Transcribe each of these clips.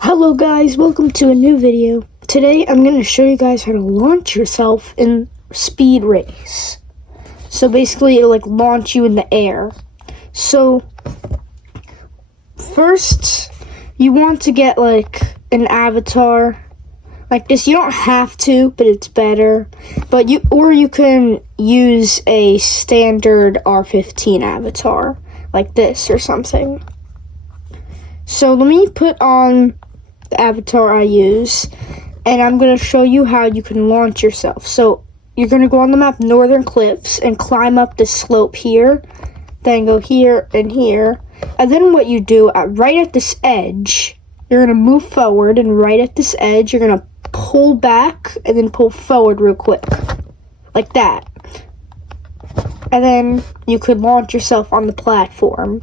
Hello guys, welcome to a new video. Today I'm going to show you guys how to launch yourself in speed race. So basically it'll launch you in the air. So first you want to get an avatar like this. You don't have to, but it's better. But you can use a standard R15 avatar like this or something. So let me put on the avatar I use, and I'm going to show you how you can launch yourself. So you're going to go on the map Northern Cliffs and climb up this slope here, then go here and here. And then what you do, right at this edge, you're going to move forward, and right at this edge, you're going to pull back and then pull forward real quick, like that. And then you could launch yourself on the platform.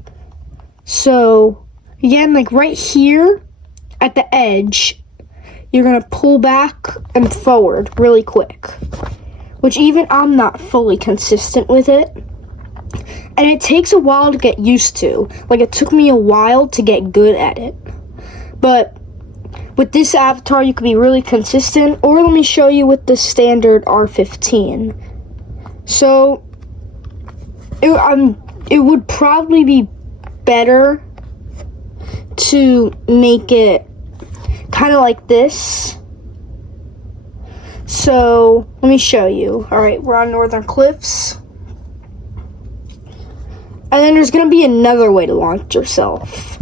So again, right here at the edge, you're going to pull back and forward really quick, which even I'm not fully consistent with it. And it takes a while to get used to. It took me a while to get good at it. But with this avatar, you can be really consistent. Or let me show you with the standard R15. So it would probably be better to make it kind of like this. So let me show you. Alright, we're on Northern Cliffs. And then there's going to be another way to launch yourself.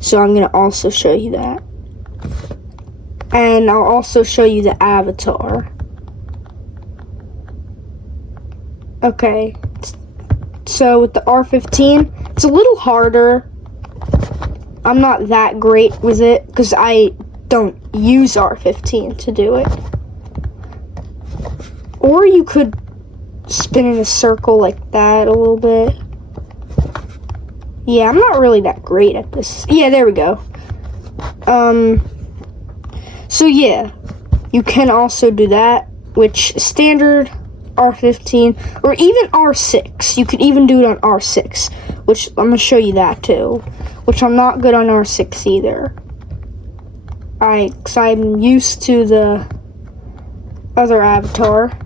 So I'm going to also show you that. And I'll also show you the avatar. Okay. So with the R15, it's a little harder. I'm not that great with it because I don't use R15 to do it. Or you could spin in a circle like that a little bit. Yeah, I'm not really that great at this. Yeah, there we go. So yeah, you can also do that, which standard R15 or even R6. You could even do it on R6, which I'm going to show you that too. Which I'm not good on R6 either. Because I'm used to the other avatar.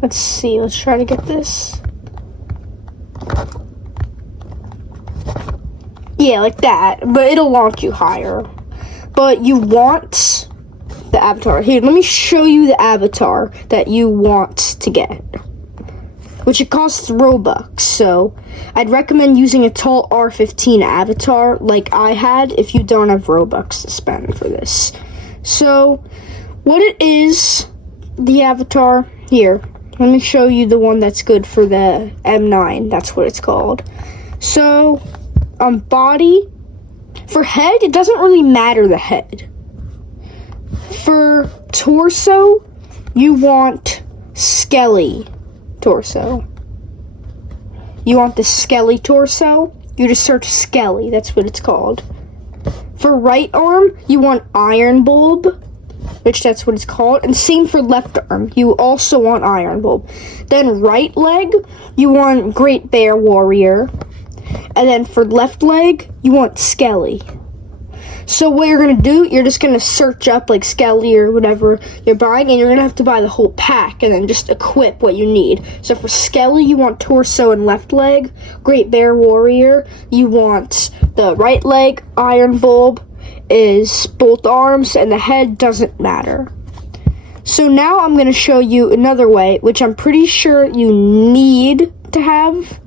Let's see, let's try to get this. Yeah, like that, but it'll launch you higher. But you want the avatar. Here, let me show you the avatar that you want to get, which it costs Robux. So I'd recommend using a tall R15 avatar like I had if you don't have Robux to spend for this. So what it is, the avatar here, let me show you the one that's good for the M9. That's what it's called. So body, for head, it doesn't really matter the head. For torso, you want Skelly torso. You want the Skelly torso? You just search Skelly, that's what it's called. For right arm, you want Iron Bulb, which that's what it's called. And same for left arm, you also want Iron Bulb. Then right leg, you want Great Bear Warrior. And then for left leg, you want Skelly. So what you're going to do, you're just going to search up Skelly or whatever you're buying, and you're going to have to buy the whole pack and then just equip what you need. So for Skelly, you want torso and left leg. Great Bear Warrior, you want the right leg. Iron Bulb is both arms, and the head doesn't matter. So now I'm going to show you another way, which I'm pretty sure you need to have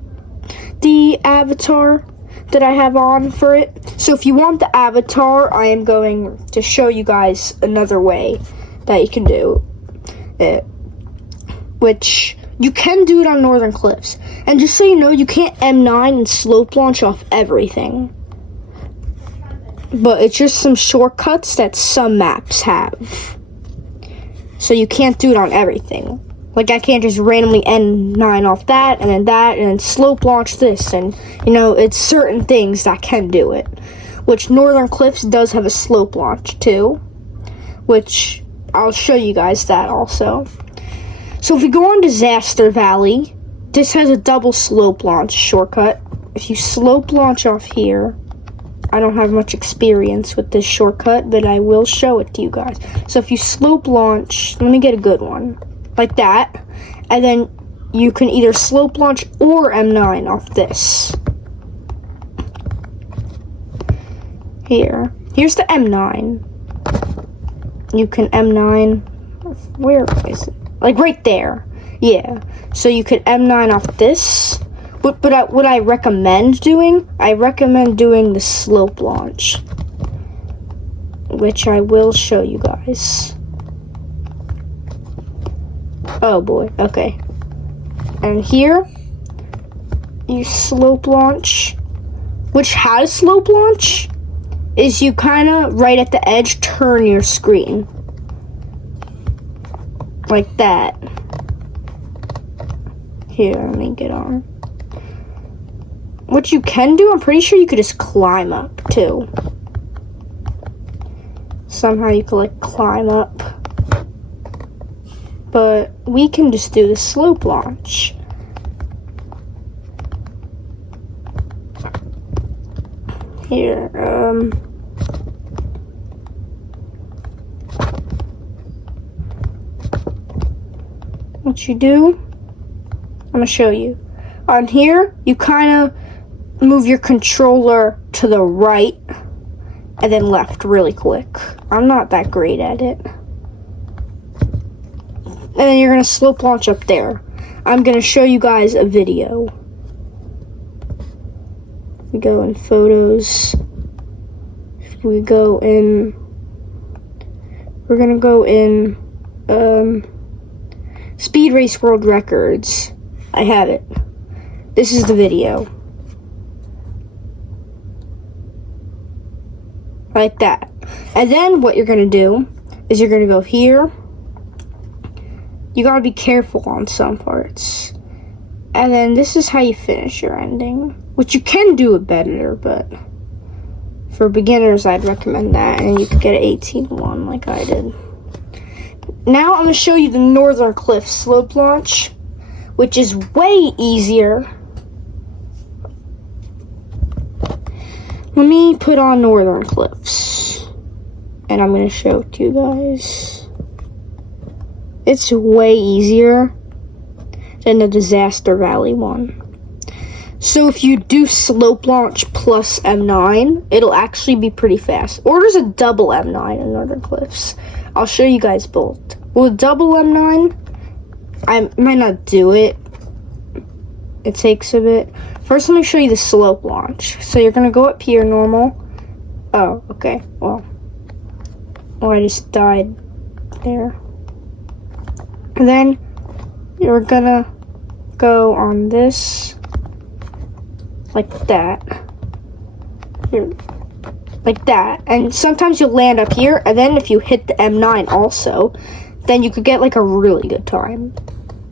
the avatar that I have on for it. So if you want the avatar, I am going to show you guys another way that you can do it, which you can do it on Northern Cliffs. And just so you know, you can't M9 and slope launch off everything, but it's just some shortcuts that some maps have. So you can't do it on everything. I can't just randomly N9 off that, and then slope launch this, and, it's certain things that can do it. Which Northern Cliffs does have a slope launch, too. Which, I'll show you guys that also. So if we go on Disaster Valley, this has a double slope launch shortcut. if you slope launch off here, I don't have much experience with this shortcut, but I will show it to you guys. So if you slope launch, let me get a good one, like that, and then you can either slope launch or M9 off this. Here's the M9. You can M9, where is it? Like right there. Yeah, so you could M9 off this. But what I recommend doing, the slope launch, which I will show you guys. Oh boy, okay. And here, you slope launch, which how to slope launch is you kind of, right at the edge, turn your screen. Like that. Here, let me get on. What you can do, I'm pretty sure you could just climb up, too. Somehow you could, like, climb up. But we can just do the slope launch. Here, what you do, I'm gonna show you. On here, you kind of move your controller to the right and then left really quick. I'm not that great at it. And then you're gonna slope launch up there. I'm gonna show you guys a video. We go in photos. We go in, we're gonna go in Speed Race World Records. I have it. This is the video. Like that. And then what you're gonna do is you're gonna go here. You gotta be careful on some parts. And then this is how you finish your ending. Which you can do it better, but for beginners, I'd recommend that. And you could get an 18-1 like I did. Now I'm gonna show you the Northern Cliff slope launch, which is way easier. Let me put on Northern Cliffs, and I'm gonna show it to you guys. It's way easier than the Disaster Valley one. So if you do slope launch plus M9, it'll actually be pretty fast. Or there's a double M9 in Northern Cliffs. I'll show you guys both. Well, double M9, I might not do it. It takes a bit. First, let me show you the slope launch. So you're gonna go up here, normal. Oh, okay. Well, I just died there. And then you're gonna go on this, like that. Here, like that. And sometimes you'll land up here, and then if you hit the M9 also, then you could get like a really good time.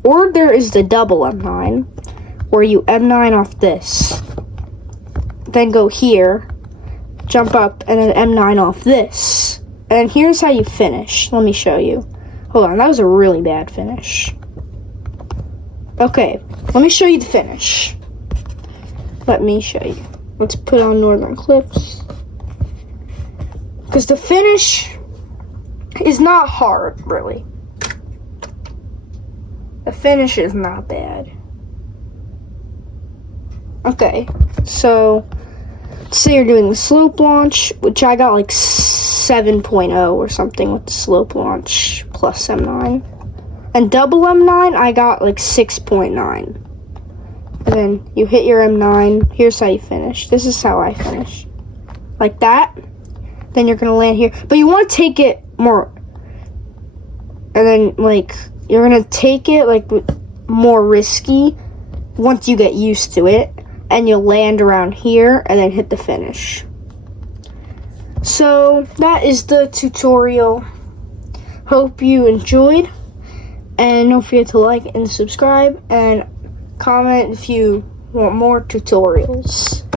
Or there is the double M9, where you M9 off this, then go here, jump up, and then M9 off this. And here's how you finish. Let me show you. Hold on, that was a really bad finish. Okay, let me show you the finish. Let me show you. Let's put on Northern Cliffs. Because the finish is not hard, really. The finish is not bad. Okay, so let's say you're doing the slope launch, which I got like 7.0 or something with the slope launch plus M9. And double M9, I got like 6.9. And then you hit your M9. Here's how you finish. This is how I finish. Like that. Then you're going to land here. But you want to take it more. And then, like, you're going to take it, like, more risky once you get used to it. And you'll land around here and then hit the finish. So, that is the tutorial. Hope you enjoyed. And don't forget to like and subscribe. And comment if you want more tutorials.